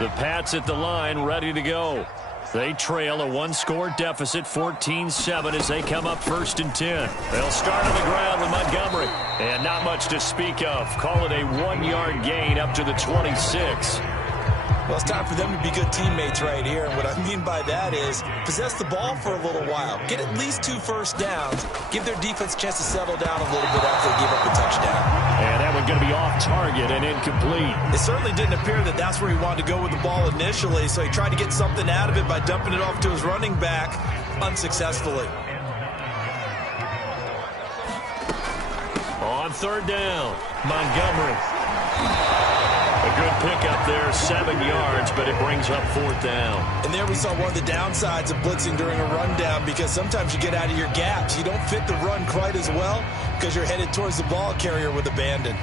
The Pats at the line, ready to go. They trail a one-score deficit, 14-7, as they come up 1st and 10. They'll start on the ground with Montgomery. And not much to speak of. Call it a 1-yard gain up to the 26. Well, it's time for them to be good teammates right here. And what I mean by that is possess the ball for a little while. Get at least 2 first downs. Give their defense a chance to settle down a little bit after they give up a touchdown. And that one going to be off target and incomplete. It certainly didn't appear that that's where he wanted to go with the ball initially, so he tried to get something out of it by dumping it off to his running back unsuccessfully. On 3rd down, Montgomery. A good pickup there, 7 yards, but it brings up 4th down. And there we saw one of the downsides of blitzing during a rundown, because sometimes you get out of your gaps. You don't fit the run quite as well because you're headed towards the ball carrier with abandon.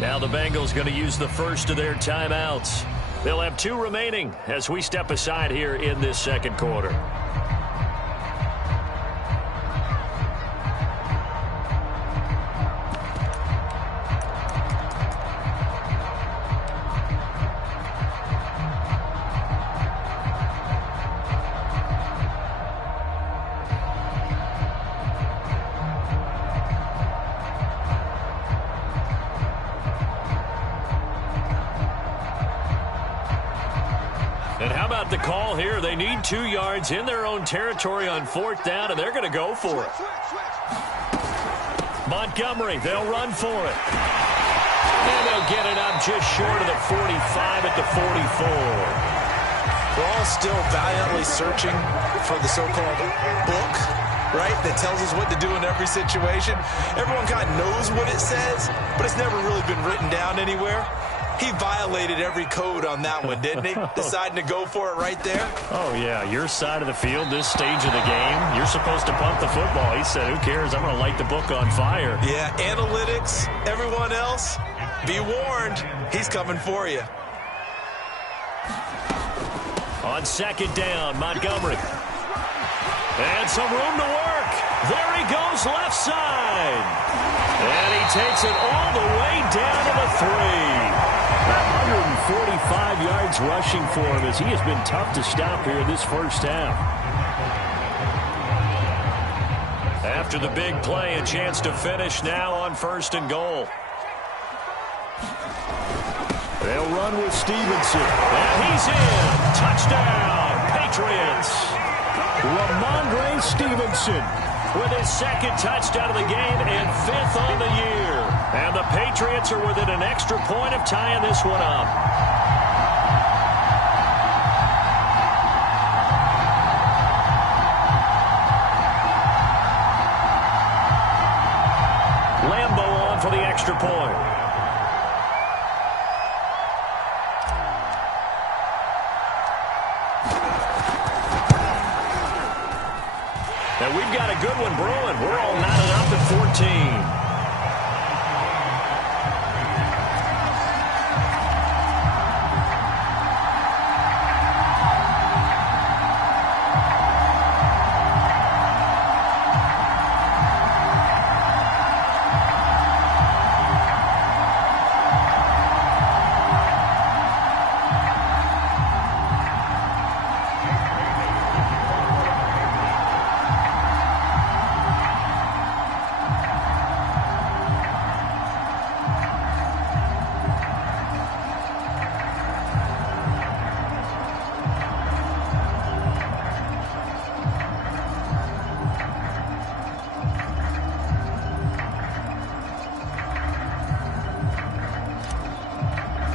Now the Bengals going to use the first of their timeouts. They'll have 2 remaining as we step aside here in this 2nd quarter. The call here, they need 2 yards in their own territory on 4th down, and they're going to go for it. Montgomery, they'll run for it. And they'll get it up just short of the 45 at the 44. We're all still valiantly searching for the so-called book, right, that tells us what to do in every situation. Everyone kind of knows what it says, but it's never really been written down anywhere. He violated every code on that one, didn't he? Deciding to go for it right there. Oh, yeah. Your side of the field, this stage of the game, you're supposed to punt the football. He said, who cares? I'm going to light the book on fire. Yeah, analytics, everyone else, be warned. He's coming for you. On 2nd down, Montgomery. And some room to work. There he goes, left side. And he takes it all the way down to the 3. 145 yards rushing for him, as he has been tough to stop here this first half. After the big play, a chance to finish now on 1st and goal. They'll run with Stevenson. And he's in. Touchdown, Patriots. Ramondre Stevenson with his 2nd touchdown of the game and 5th on the year. And the Patriots are within an extra point of tying this one up. Lambeau on for the extra point. And we've got a good one brewing. We're all knotted up at 14.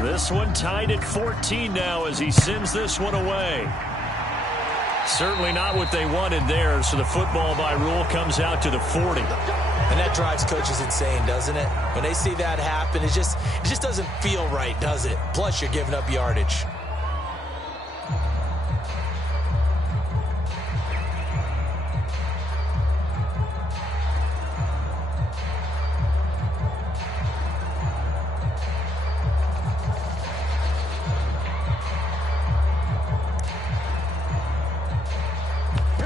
This one tied at 14 now as he sends this one away. Certainly not what they wanted there, so the football by rule comes out to the 40. And that drives coaches insane, doesn't it? When they see that happen, it just doesn't feel right, does it? Plus, you're giving up yardage.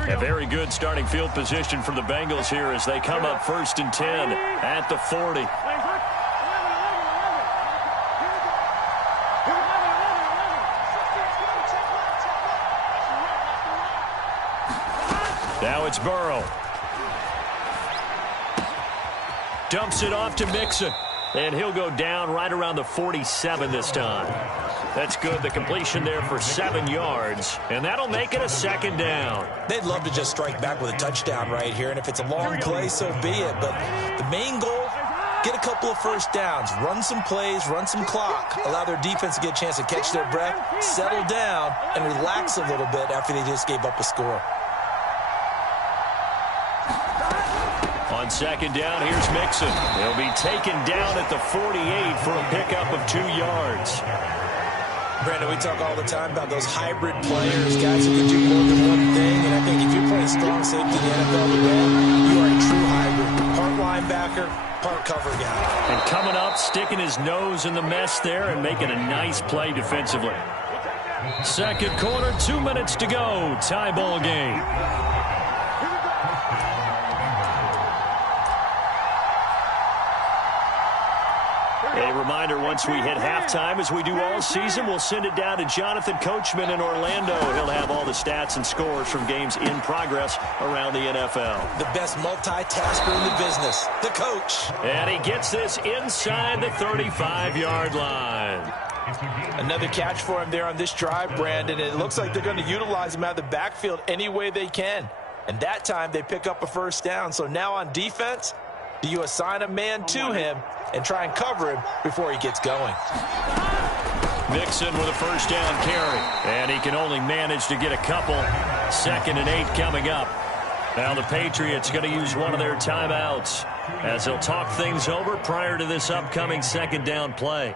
A very good starting field position for the Bengals here as they come up 1st and 10 at the 40. Now it's Burrow. Dumps it off to Mixon. And he'll go down right around the 47 this time. That's good. The completion there for 7 yards. And that'll make it a 2nd down. They'd love to just strike back with a touchdown right here. And if it's a long play, so be it. But the main goal, get a couple of first downs. Run some plays, run some clock. Allow their defense to get a chance to catch their breath, settle down, and relax a little bit after they just gave up a score. On 2nd down, here's Mixon. He'll be taken down at the 48 for a pickup of 2 yards. Brandon, we talk all the time about those hybrid players, guys who can do more than one thing. And I think if you're playing strong safety in the NFL today, you are a true hybrid. Part linebacker, part cover guy. And coming up, sticking his nose in the mess there and making a nice play defensively. 2nd quarter, 2 minutes to go. Tie ball game. A reminder, once we hit halftime, as we do all season, we'll send it down to Jonathan Coachman in Orlando. He'll have all the stats and scores from games in progress around the NFL. The best multitasker in the business, the coach. And he gets this inside the 35-yard line. Another catch for him there on this drive, Brandon. And it looks like they're going to utilize him out of the backfield any way they can. And that time they pick up a 1st down. So now on defense, do you assign a man to him and try and cover him before he gets going? Mixon with a 1st down carry. And he can only manage to get a couple. 2nd and 8 coming up. Now the Patriots going to use one of their timeouts as they'll talk things over prior to this upcoming 2nd down play.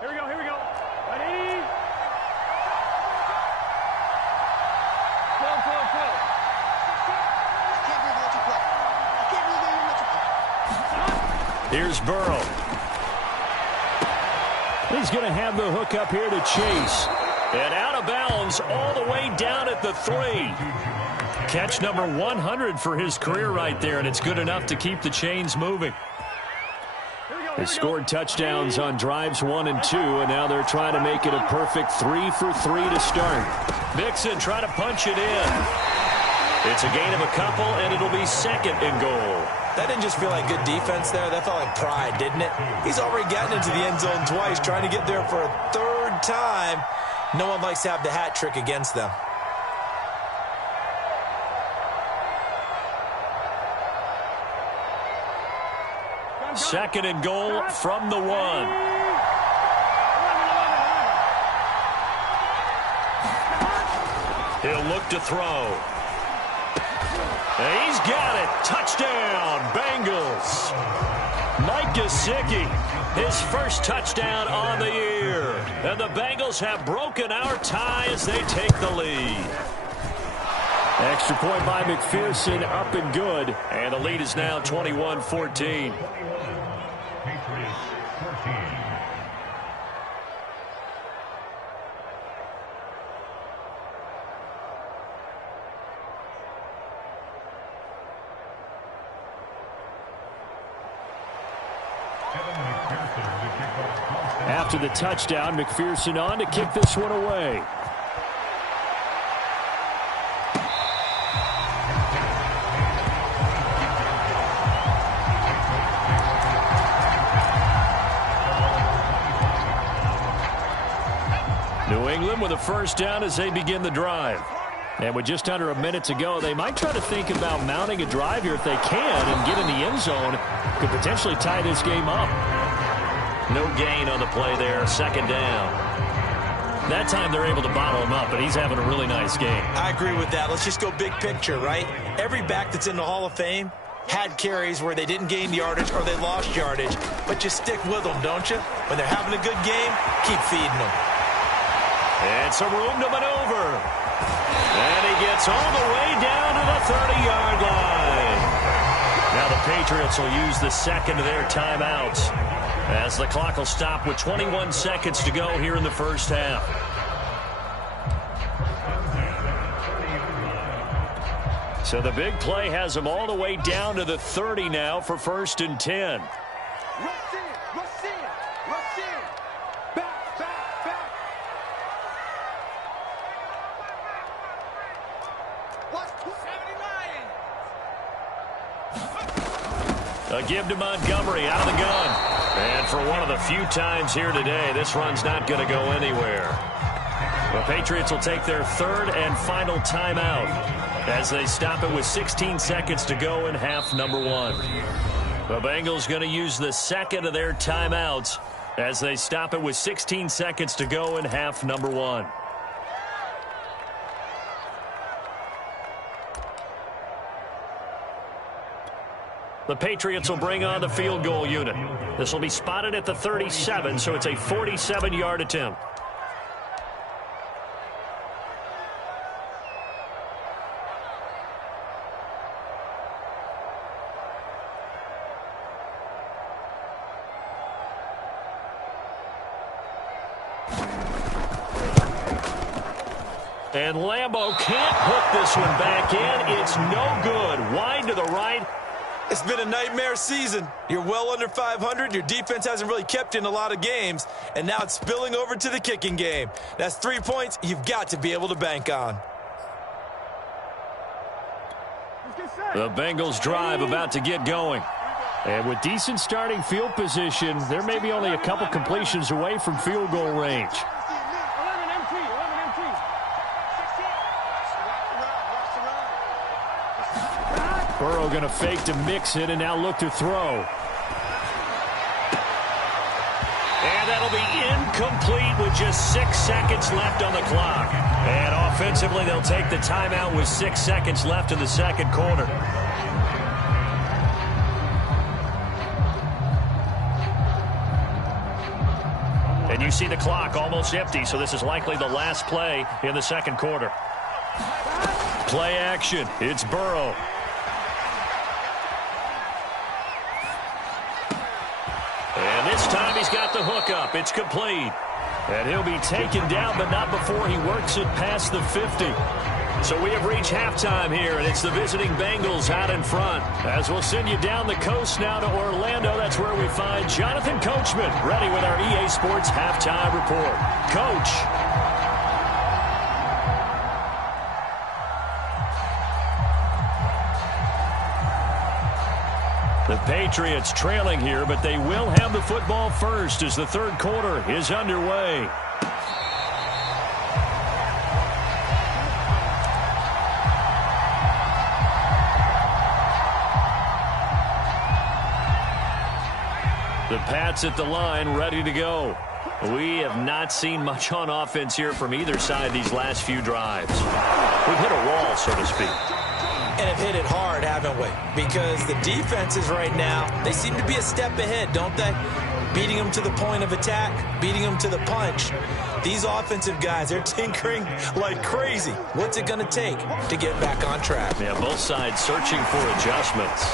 Here we go. Ready? Here's Burrow. He's going to have the hook up here to Chase. And out of bounds all the way down at the 3. Catch number 100 for his career right there, and it's good enough to keep the chains moving. They scored touchdowns on drives 1 and 2, and now they're trying to make it a perfect 3 for 3 to start. Mixon trying to punch it in. It's a gain of a couple, and it'll be 2nd and goal. That didn't just feel like good defense there. That felt like pride, didn't it? He's already gotten into the end zone twice, trying to get there for a 3rd time. No one likes to have the hat trick against them. Second and goal from the 1. He'll look to throw. And he's got it. Touchdown, Bengals. Mike Gesicki, his first touchdown on the year. And the Bengals have broken our tie as they take the lead. Extra point by McPherson, up and good. And the lead is now 21-14. After the touchdown, McPherson on to kick this one away. New England with a 1st down as they begin the drive. And with just under a minute to go, they might try to think about mounting a drive here if they can and get in the end zone. Could potentially tie this game up. No gain on the play there. Second down. That time they're able to bottle him up, but he's having a really nice game. I agree with that. Let's just go big picture, right? Every back that's in the Hall of Fame had carries where they didn't gain yardage or they lost yardage, but you stick with them, don't you? When they're having a good game, keep feeding them. And some room to maneuver. And he gets all the way down to the 30-yard line. Now the Patriots will use the second of their timeouts as the clock will stop with 21 seconds to go here in the first half. So the big play has them all the way down to the 30 now for 1st and 10. A give to Montgomery out of the gun. And for one of the few times here today, this run's not going to go anywhere. The Patriots will take their third and final timeout as they stop it with 16 seconds to go in half number one. The Bengals going to use the second of their timeouts as they stop it with 16 seconds to go in half number one. The Patriots will bring on the field goal unit. This will be spotted at the 37, so it's a 47-yard attempt. And Lambeau can't hook this one back in. It's no good. Wide to the right. It's been a nightmare season. You're well under 500. Your defense hasn't really kept you in a lot of games. And now it's spilling over to the kicking game. That's 3 points you've got to be able to bank on. The Bengals drive about to get going. And with decent starting field position, they're maybe only a couple completions away from field goal range. Burrow going to fake to mix it and now look to throw. And that'll be incomplete with just 6 seconds left on the clock. And offensively, they'll take the timeout with 6 seconds left in the second quarter. And you see the clock almost empty, so this is likely the last play in the second quarter. Play action. It's Burrow. And this time he's got the hook up. It's complete. And he'll be taken down, but not before he works it past the 50. So we have reached halftime here, and it's the visiting Bengals out in front. As we'll send you down the coast now to Orlando, that's where we find Jonathan Coachman, ready with our EA Sports halftime report. Coach. The Patriots trailing here, but they will have the football first as the third quarter is underway. The Pats at the line, ready to go. We have not seen much on offense here from either side these last few drives. We've hit a wall, so to speak. And have hit it hard, haven't we? Because the defenses right now, they seem to be a step ahead, don't they? Beating them to the point of attack, beating them to the punch. These offensive guys, they're tinkering like crazy. What's it going to take to get back on track? Yeah, both sides searching for adjustments.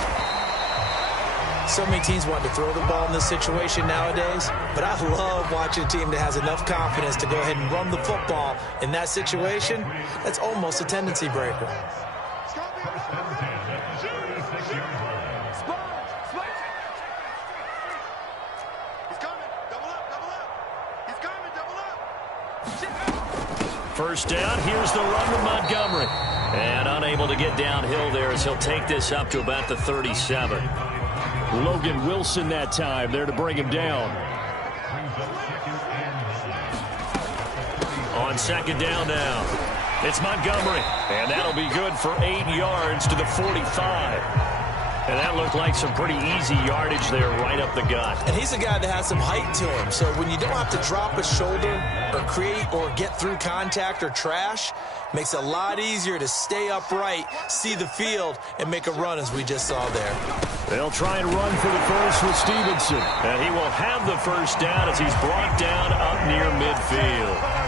So many teams want to throw the ball in this situation nowadays, but I love watching a team that has enough confidence to go ahead and run the football. In that situation, that's almost a tendency breaker. First down, here's the run to Montgomery. And unable to get downhill there as he'll take this up to about the 37. Logan Wilson that time there to bring him down. On second down now. It's Montgomery, and that'll be good for 8 yards to the 45. And that looked like some pretty easy yardage there right up the gut. And he's a guy that has some height to him, so when you don't have to drop a shoulder or create or get through contact or trash, makes it a lot easier to stay upright, see the field, and make a run as we just saw there. They'll try and run for the first with Stevenson. And he will have the first down as he's brought down up near midfield.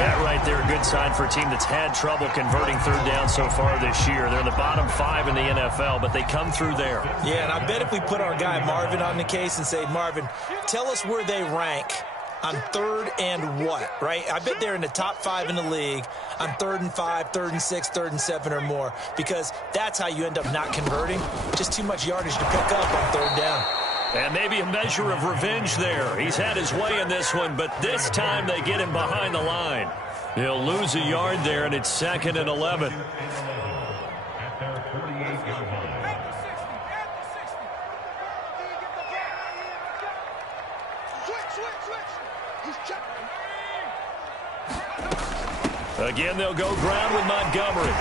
That right there, a good sign for a team that's had trouble converting third down so far this year. They're in the bottom 5 in the NFL, but they come through there. Yeah, and I bet if we put our guy Marvin on the case and say, Marvin, tell us where they rank on 3rd and what, right? I bet they're in the top 5 in the league on 3rd and 5, 3rd and 6, 3rd and 7 or more, because that's how you end up not converting. Just too much yardage to pick up on 3rd down. And maybe a measure of revenge there. He's had his way in this one, but this time they get him behind the line. He'll lose a yard there, and it's 2nd and 11. Again, they'll go ground with Montgomery.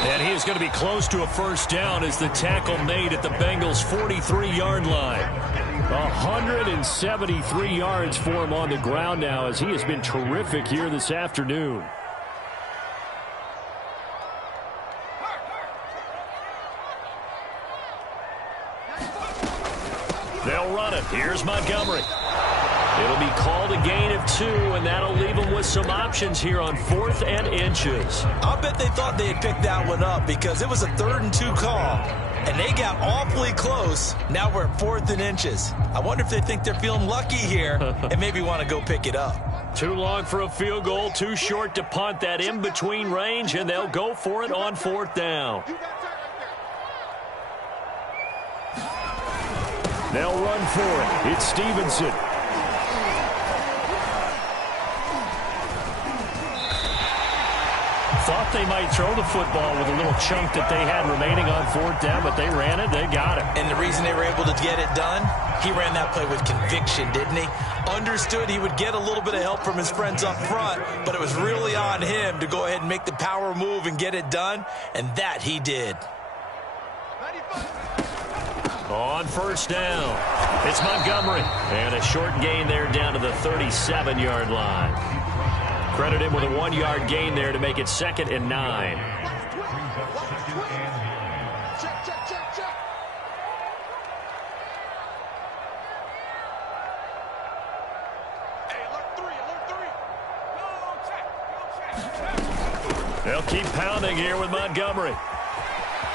And he is going to be close to a first down as the tackle made at the Bengals' 43-yard line. 173 yards for him on the ground now as he has been terrific here this afternoon. They'll run it. Here's Montgomery. It'll be called a gain of 2, and that'll leave them with some options here on 4th and inches. I'll bet they thought they had picked that one up because it was a 3rd and 2 call, and they got awfully close. Now we're at 4th and inches. I wonder if they think they're feeling lucky here and maybe want to go pick it up. Too long for a field goal, too short to punt. That in-between range, and they'll go for it on 4th down. They'll run for it. It's Stevenson. Thought they might throw the football with a little chunk that they had remaining on 4th down, but they ran it, they got it. And the reason they were able to get it done, he ran that play with conviction, didn't he? Understood he would get a little bit of help from his friends up front, but it was really on him to go ahead and make the power move and get it done, and that he did. On first down, it's Montgomery. And a short gain there down to the 37-yard line. Credit him with a 1-yard gain there to make it 2nd and 9. They'll keep pounding here with Montgomery.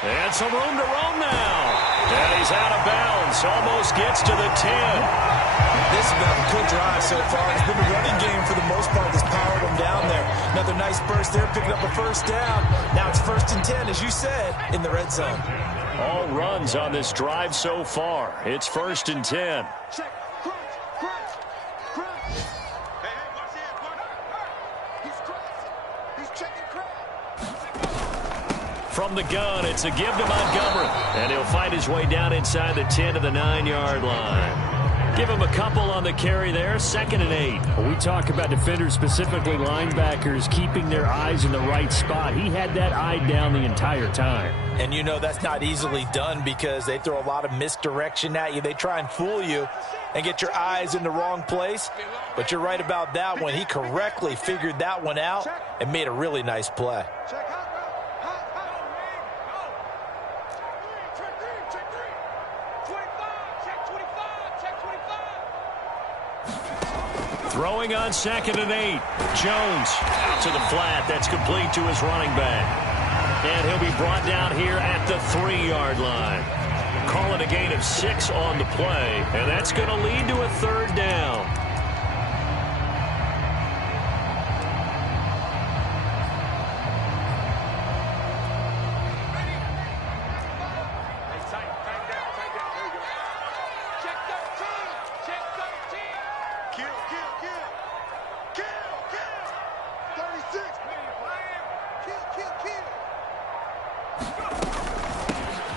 And some room to roam now. And he's out of bounds. Almost gets to the 10. This has been a good drive so far. It's been a running game for the most part that's powered them down there. Another nice burst there, picking up a first down. Now it's 1st and 10, as you said, in the red zone. All runs on this drive so far. It's 1st and 10. From the gun, it's a give to Montgomery. And he'll fight his way down inside the 10 to the 9-yard line. Give him a couple on the carry there, 2nd and 8. When we talk about defenders, specifically linebackers, keeping their eyes in the right spot. He had that eye down the entire time. And you know that's not easily done because they throw a lot of misdirection at you. They try and fool you and get your eyes in the wrong place. But you're right about that one. He correctly figured that one out and made a really nice play. Throwing on 2nd and 8. Jones out to the flat. That's complete to his running back. And he'll be brought down here at the 3-yard line. Call it a gain of 6 on the play. And that's going to lead to a 3rd down.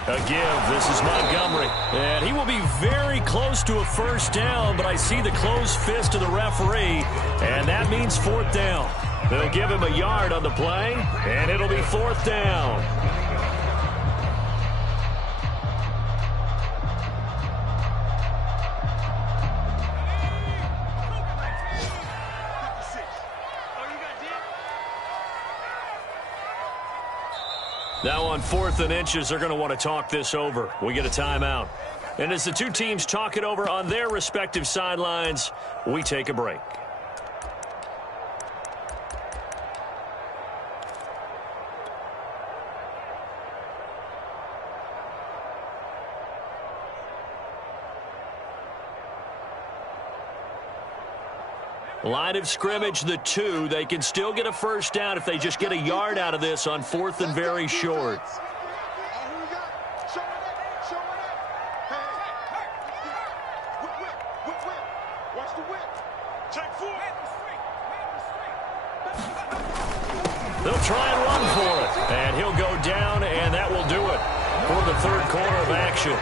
A give. This is Montgomery. And he will be very close to a first down, but I see the closed fist of the referee, and that means 4th down. They'll give him a yard on the play, and it'll be 4th down. Now on 4th and inches, they're going to want to talk this over. We get a timeout. And as the two teams talk it over on their respective sidelines, we take a break. Line of scrimmage, the 2. They can still get a first down if they just get a yard out of this on 4th and very short. They'll try and run for it. And he'll go down, and that will do it for the 3rd quarter of action.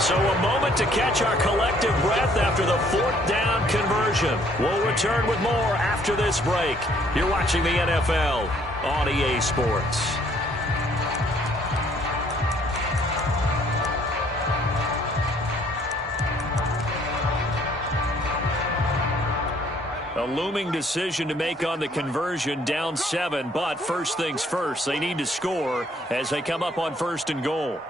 So a moment to catch our collective breath after the 4th down conversion. We'll return with more after this break. You're watching the NFL on EA Sports. A looming decision to make on the conversion, down 7, but first things first, they need to score as they come up on 1st and goal.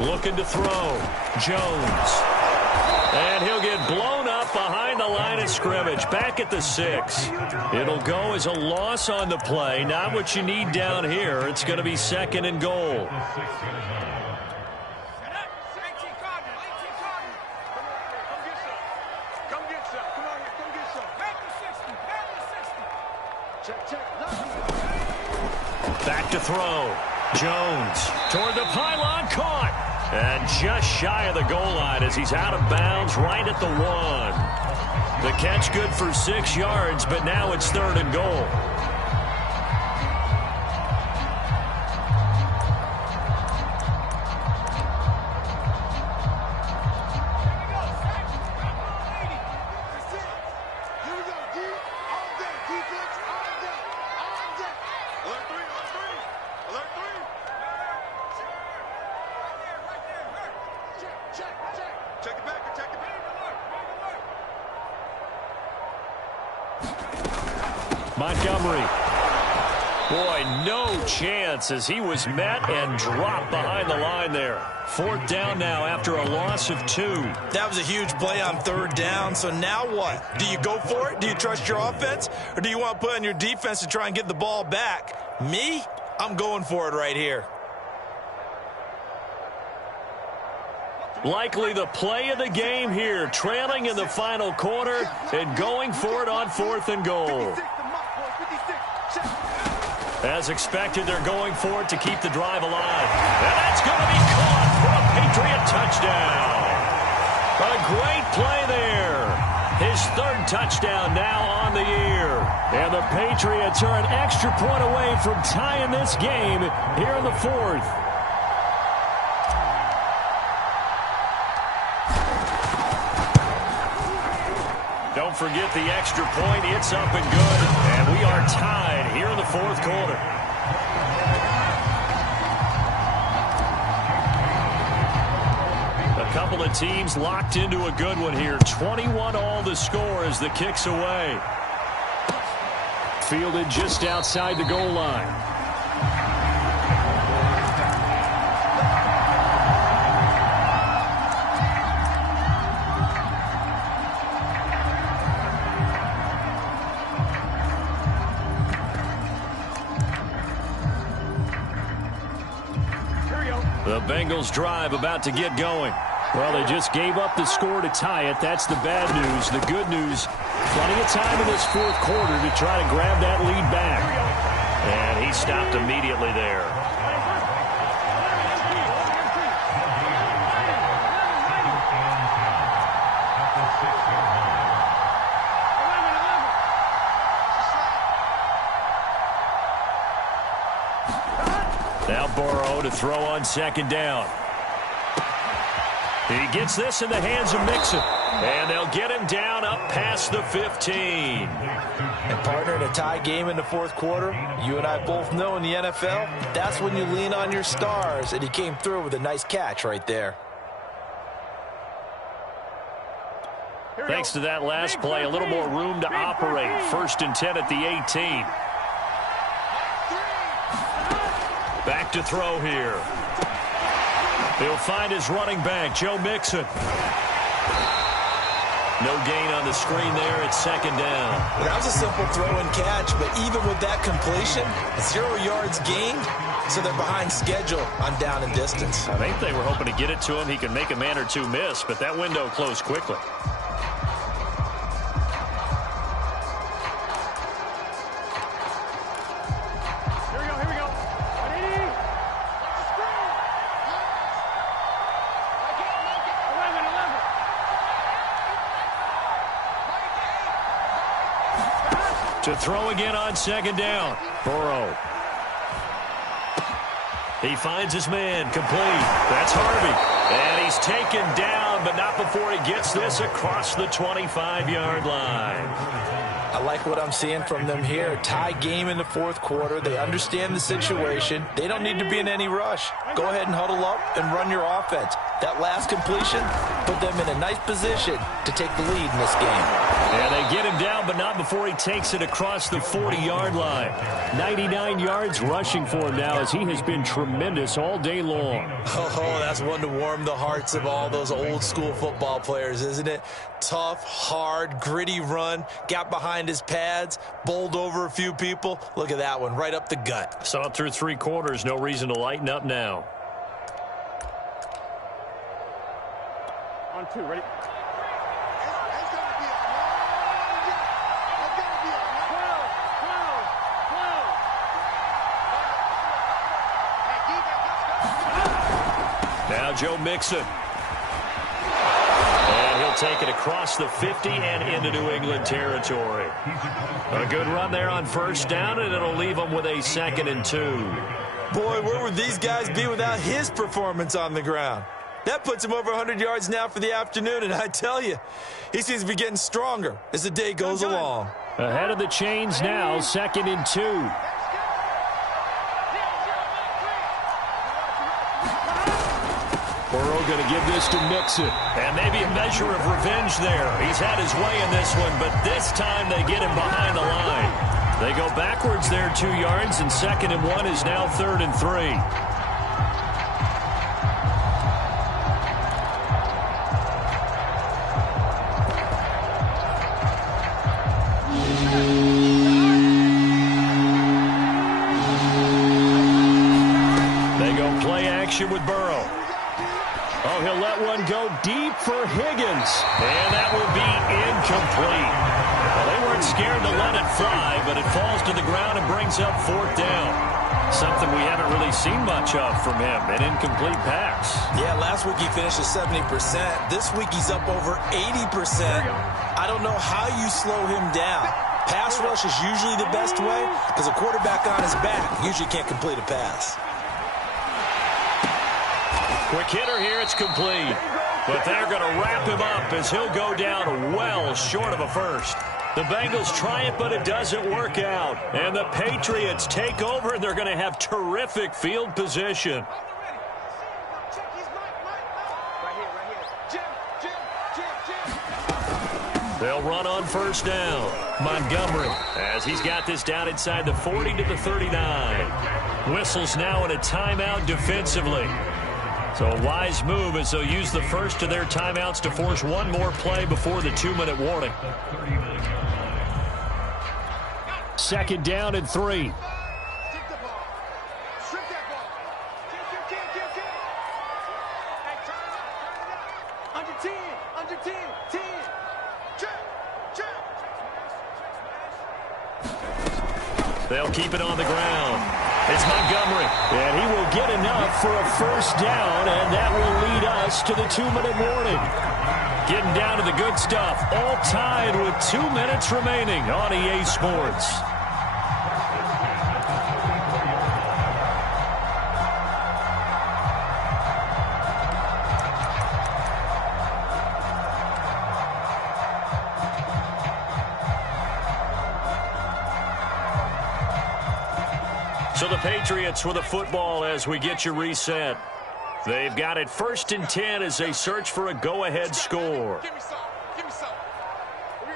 Looking to throw. Jones. And he'll get blown up behind the line of scrimmage. Back at the 6. It'll go as a loss on the play. Not what you need down here. It's going to be 2nd and goal. Back to throw. Jones toward the pylon, caught. And just shy of the goal line as he's out of bounds right at the 1. The catch good for 6 yards, but now it's 3rd and goal. Montgomery. Boy, no chance as he was met and dropped behind the line there. 4th down now after a loss of 2. That was a huge play on 3rd down, so now what? Do you go for it? Do you trust your offense? Or do you want to put on your defense to try and get the ball back? Me? I'm going for it right here. Likely the play of the game here, trailing in the final quarter and going for it on 4th and goal. As expected, they're going for it to keep the drive alive. And that's going to be caught for a Patriot touchdown. A great play there. His 3rd touchdown now on the year. And the Patriots are an extra point away from tying this game here in the 4th. Don't forget the extra point. It's up and good. And we are tied here in the 4th quarter. A couple of teams locked into a good one here. 21 all the score as the kick's away. Fielded just outside the goal line. The Bengals drive about to get going. Well, they just gave up the score to tie it. That's the bad news. The good news, plenty of time in this 4th quarter to try to grab that lead back. And he stopped immediately there. Now Burrow to throw on 2nd down. He gets this in the hands of Mixon. And they'll get him down up past the 15. And partner, in a tie game in the fourth quarter, you and I both know in the NFL, that's when you lean on your stars. And he came through with a nice catch right there. Thanks to that last play, a little more room to operate. 1st and 10 at the 18. Back to throw here. He'll find his running back, Joe Mixon. No gain on the screen there. It's 2nd down. That was a simple throw and catch, but even with that completion, 0 yards gained, so they're behind schedule on down and distance. I think they were hoping to get it to him. He can make a man or two miss, but that window closed quickly. To throw again on 2nd down. Burrow. He finds his man. Complete. That's Harvey. And he's taken down, but not before he gets this across the 25-yard line. I like what I'm seeing from them here. Tie game in the fourth quarter. They understand the situation. They don't need to be in any rush. Go ahead and huddle up and run your offense. That last completion put them in a nice position to take the lead in this game. Yeah, they get him down, but not before he takes it across the 40-yard line. 99 yards rushing for him now, as he has been tremendous all day long. Oh, that's one to warm the hearts of all those old-school football players, isn't it? Tough, hard, gritty run. Got behind his pads, bowled over a few people. Look at that one, right up the gut. Saw it through 3 quarters. No reason to lighten up now. On 2, ready? Now Joe Mixon. And he'll take it across the 50 and into New England territory. A good run there on 1st down, and it'll leave them with a 2nd and 2. Boy, where would these guys be without his performance on the ground? That puts him over 100 yards now for the afternoon, and I tell you, he seems to be getting stronger as the day goes along. Ahead of the chains now, 2nd and 2. Burrow going to give this to Mixon. And maybe a measure of revenge there. He's had his way in this one, but this time they get him behind the line. They go backwards there 2 yards, and 2nd and 1 is now 3rd and 3. They go play action with Burrow. Oh, he'll let one go deep for Higgins. And that will be incomplete. Well, they weren't scared to let it fly, but it falls to the ground and brings up 4th down. Something we haven't really seen much of from him, an incomplete pass. Yeah, last week he finished at 70%. This week he's up over 80%. I don't know how you slow him down. Pass rush is usually the best way because a quarterback on his back usually can't complete a pass. Quick hitter here, it's complete. But they're going to wrap him up as he'll go down well short of a first. The Bengals try it, but it doesn't work out. And the Patriots take over, and they're going to have terrific field position. They'll run on 1st down. Montgomery, as he's got this down inside the 40 to the 39. Whistles now in a timeout defensively. So a wise move as they'll use the first of their timeouts to force one more play before the 2-minute warning. 2nd down and 3. They'll keep it on the ground. It's Montgomery, and he will get enough for a 1st down, and that will lead us to the 2-minute warning. Getting down to the good stuff, all tied with 2 minutes remaining on EA Sports. So the Patriots with a football as we get you reset. They've got it 1st and 10 as they search for a go-ahead score. Give me some. Give me some. Here we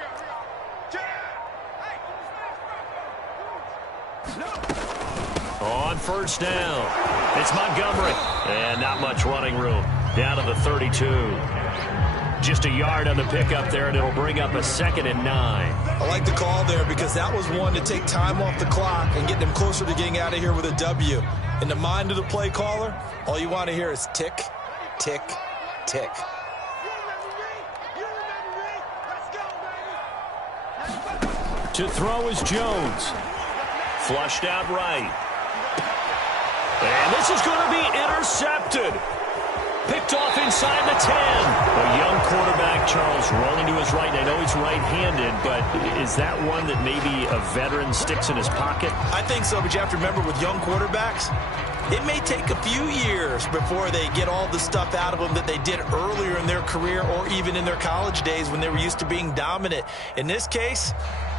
go. On 1st down, it's Montgomery. And not much running room. Down to the 32. Just a yard on the pickup there, and it'll bring up a 2nd and 9. I like the call there because that was one to take time off the clock and get them closer to getting out of here with a W. In the mind of the play caller, all you want to hear is tick, tick, tick. To throw is Jones. Flushed out right. And this is going to be intercepted. Picked off inside the 10. A young quarterback, Charles, rolling to his right. And I know he's right-handed, but is that one that maybe a veteran sticks in his pocket? I think so, but you have to remember with young quarterbacks, it may take a few years before they get all the stuff out of them that they did earlier in their career or even in their college days when they were used to being dominant. In this case,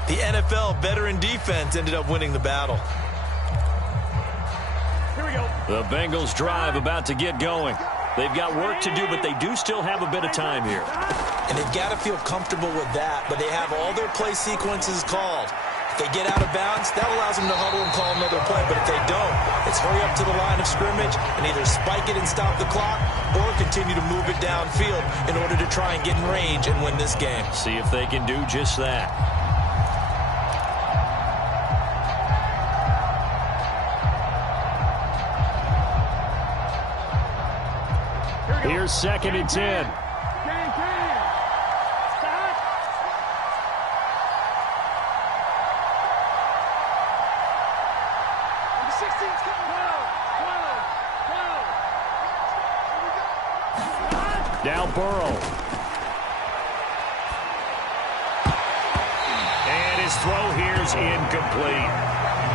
the NFL veteran defense ended up winning the battle. Here we go. The Bengals drive about to get going. They've got work to do, but they do still have a bit of time here. And they've got to feel comfortable with that, but they have all their play sequences called. If they get out of bounds, that allows them to huddle and call another play, but if they don't, it's hurry up to the line of scrimmage and either spike it and stop the clock or continue to move it downfield in order to try and get in range and win this game. See if they can do just that. Here's 2nd and 10. Now Burrow. And his throw here's incomplete.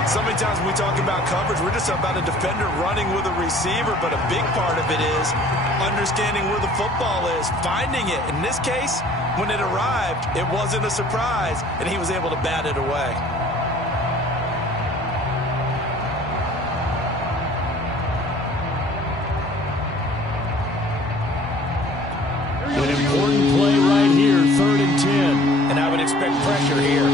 So many times when we talk about coverage, we're just about a defender running with a receiver, but a big part of it is understanding where the football is, finding it. In this case, when it arrived, it wasn't a surprise, and he was able to bat it away. An important play right here, 3rd and 10. And I would expect pressure here.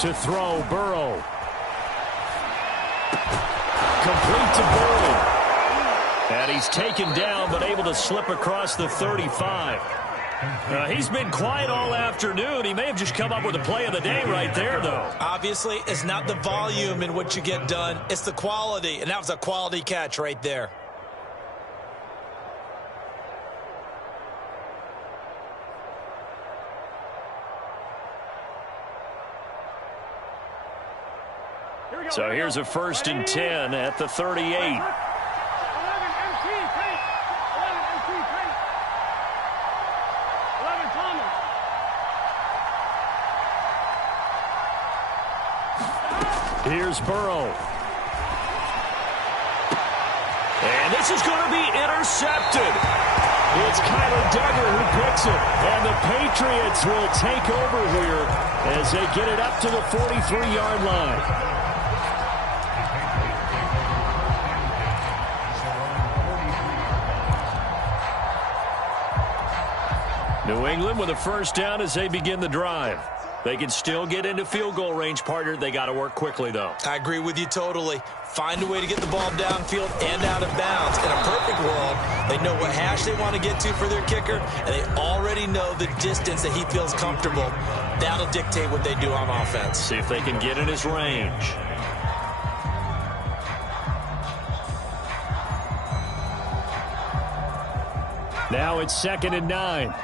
To throw, Burrow. Complete to Burrow. And he's taken down, but able to slip across the 35. He's been quiet all afternoon. He may have just come up with the play of the day right there, though. Obviously, it's not the volume in what you get done. It's the quality, and that was a quality catch right there. So here's a 1st and 10 at the 38. Here's Burrow. And this is going to be intercepted. It's Kyler Duggar who picks it. And the Patriots will take over here as they get it up to the 43-yard line. New England with a 1st down as they begin the drive. They can still get into field goal range, partner. They got to work quickly, though. I agree with you totally. Find a way to get the ball downfield and out of bounds. In a perfect world, they know what hash they want to get to for their kicker, and they already know the distance that he feels comfortable. That'll dictate what they do on offense. See if they can get in his range. Now it's 2nd and 9.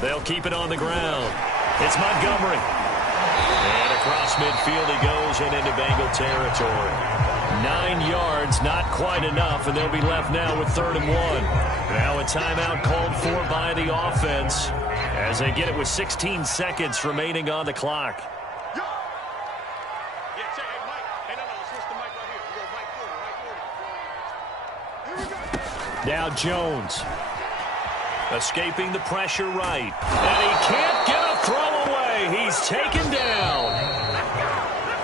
They'll keep it on the ground. It's Montgomery. And across midfield he goes and into Bengal territory. 9 yards, not quite enough, and they'll be left now with 3rd and 1. Now a timeout called for by the offense as they get it with 16 seconds remaining on the clock. Now Jones. Escaping the pressure right. And he can't get a throw away. He's taken down.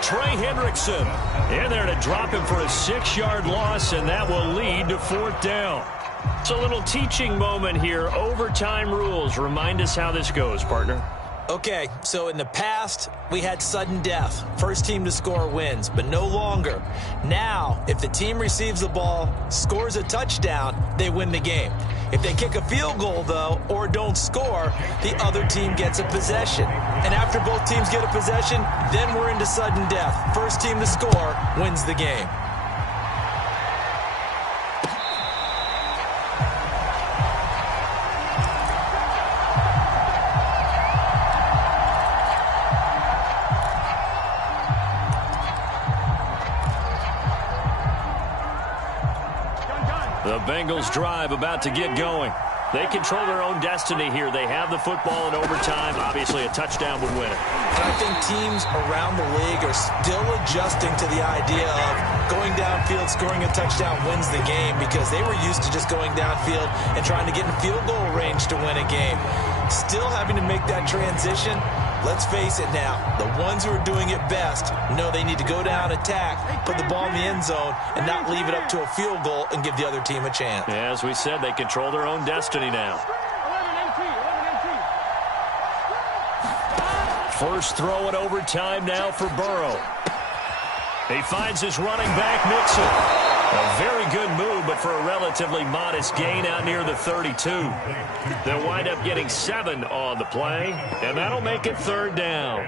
Trey Hendrickson in there to drop him for a 6-yard loss, and that will lead to 4th down. It's a little teaching moment here. Overtime rules. Remind us how this goes, partner. Okay, so in the past, we had sudden death. First team to score wins, but no longer. Now, if the team receives the ball, scores a touchdown, they win the game. If they kick a field goal, though, or don't score, the other team gets a possession. And after both teams get a possession, then we're into sudden death. First team to score wins the game. The Bengals drive about to get going. They control their own destiny here. They have the football in overtime. Obviously, a touchdown would win it. And I think teams around the league are still adjusting to the idea of going downfield, scoring a touchdown wins the game, because they were used to just going downfield and trying to get in field goal range to win a game. Still having to make that transition. Let's face it now, the ones who are doing it best know they need to go down, attack, put the ball in the end zone, and not leave it up to a field goal and give the other team a chance. Yeah, as we said, they control their own destiny now. First throw in overtime now for Burrow. He finds his running back, Mixon. A very good move, but for a relatively modest gain out near the 32. They'll wind up getting 7 on the play, and that'll make it 3rd down.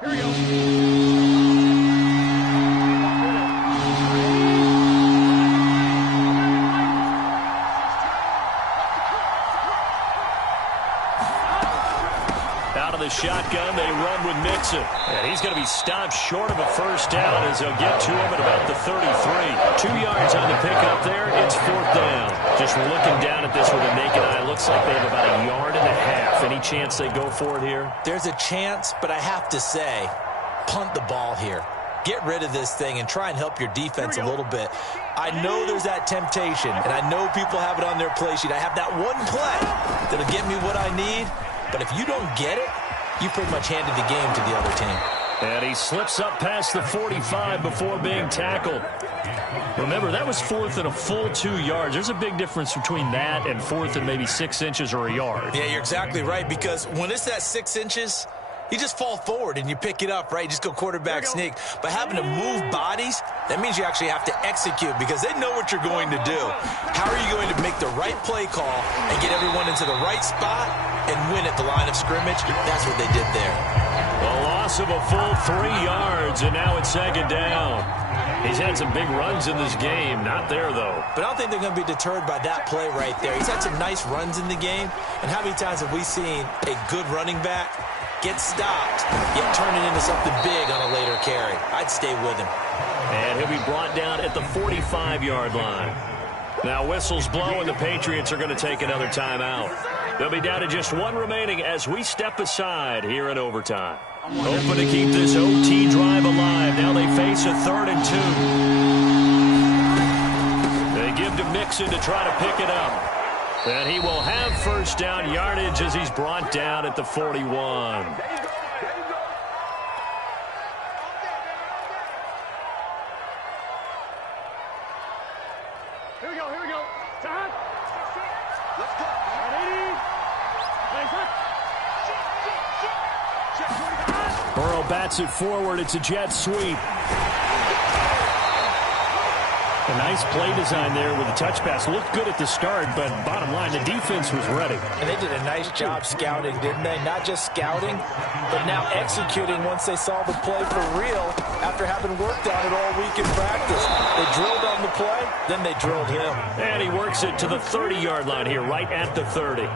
Here we go. Shotgun, they run with Mixon. And he's going to be stopped short of a first down as they'll get to him at about the 33. 2 yards on the pickup there. It's 4th down. Just looking down at this with a naked eye, looks like they have about 1.5 yards. Any chance they go for it here? There's a chance, but I have to say, punt the ball here. Get rid of this thing and try and help your defense a little bit. I know there's that temptation, and I know people have it on their play sheet. I have that one play that'll get me what I need, but if you don't get it, you pretty much handed the game to the other team. And he slips up past the 45 before being tackled. Remember, that was 4th and a full 2 yards. There's a big difference between that and 4th and maybe 6 inches or a yard. Yeah, you're exactly right, because when it's that 6 inches, you just fall forward and you pick it up, right? You just go quarterback sneak. But having to move bodies, that means you actually have to execute, because they know what you're going to do. How are you going to make the right play call and get everyone into the right spot and win at the line of scrimmage? That's what they did there. A loss of a full 3 yards, and now it's 2nd down. He's had some big runs in this game. Not there, though. But I don't think they're going to be deterred by that play right there. He's had some nice runs in the game. And how many times have we seen a good running back get stopped, yet turn it into something big on a later carry? I'd stay with him. And he'll be brought down at the 45-yard line. Now whistles blow, and the Patriots are going to take another timeout. They'll be down to just 1 remaining as we step aside here in overtime. Hoping to keep this OT drive alive. Now they face a 3rd and 2. They give to Mixon to try to pick it up. And he will have first down yardage as he's brought down at the 41. Here we go, here we go. Time. Let's go. 180. Burrow bats it forward. It's a jet sweep. A nice play design there with the touch pass. Looked good at the start, but bottom line, the defense was ready. And they did a nice job scouting, didn't they? Not just scouting, but now executing once they saw the play for real after having worked on it all week in practice. They drilled on the play, then they drilled him. And he works it to the 30-yard line here, right at the 30.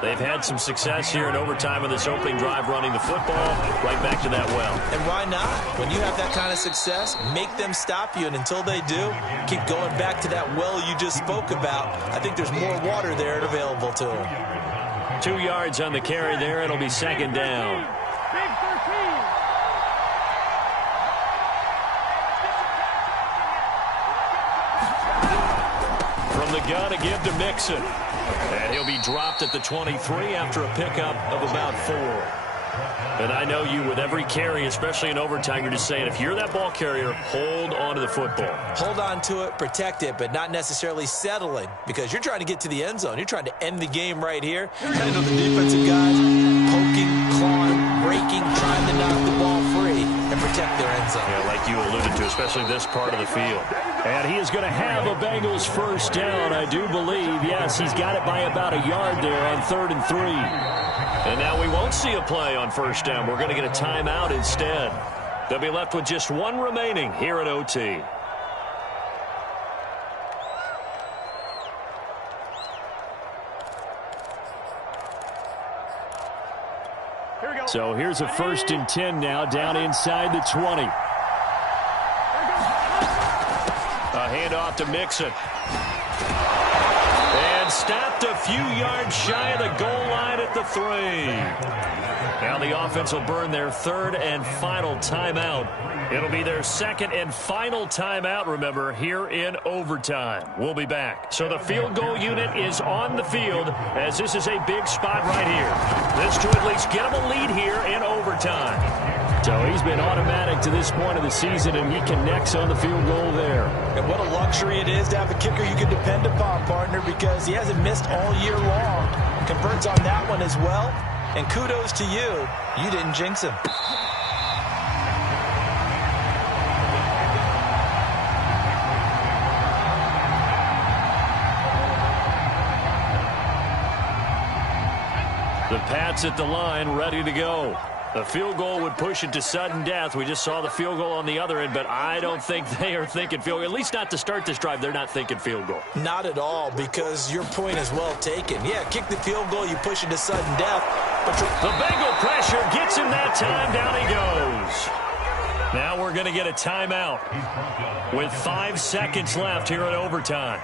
They've had some success here in overtime in this opening drive running the football right back to that well. And why not? When you have that kind of success, make them stop you. And until they do, keep going back to that well you just spoke about. I think there's more water there available to them. 2 yards on the carry there. It'll be second down. Big 13. From the gun, a give to Mixon. And he'll be dropped at the 23 after a pickup of about 4. And I know you, with every carry, especially in overtime, you're just saying, if you're that ball carrier, hold on to the football. Hold on to it, protect it, but not necessarily settling, because you're trying to get to the end zone. You're trying to end the game right here. Kind of the defensive guys poking, clawing, breaking, trying to knock the ball free and protect their end zone. Yeah, like you alluded to, especially this part of the field. And he is going to have a Bengals first down, I do believe. Yes, he's got it by about a yard there on 3rd and 3. And now we won't see a play on first down. We're going to get a timeout instead. They'll be left with just 1 remaining here at OT. Here we go. So here's a 1st and 10 now, down inside the 20. A handoff to Mixon. And stopped a few yards shy of the goal line at the 3. Now the offense will burn their 3rd and final timeout. It'll be their 2nd and final timeout, remember, here in overtime. We'll be back. So the field goal unit is on the field as this is a big spot right here. This to at least get them a lead here in overtime. So he's been automatic to this point of the season, and he connects on the field goal there. And what a luxury it is to have a kicker you can depend upon, partner, because he hasn't missed all year long. Converts on that one as well. And kudos to you. You didn't jinx him. The Pats at the line, ready to go. The field goal would push it to sudden death. We just saw the field goal on the other end, but I don't think they are thinking field goal. At least not to start this drive. They're not thinking field goal. Not at all, because your point is well taken. Yeah, kick the field goal, you push it to sudden death. But the Bengal pressure gets him that time. Down he goes. Now we're going to get a timeout with 5 seconds left here in overtime.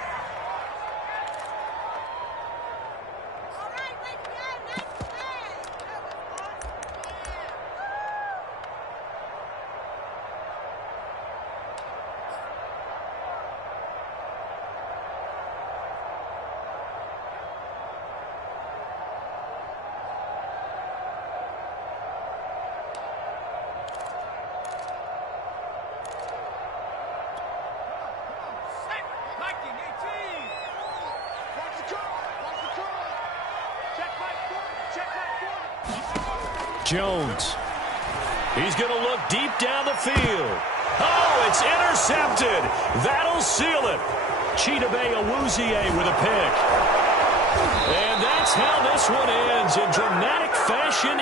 Jones. He's going to look deep down the field. Oh, it's intercepted. That'll seal it. Chidobe Awuzie with a pick. And that's how this one ends in dramatic fashion.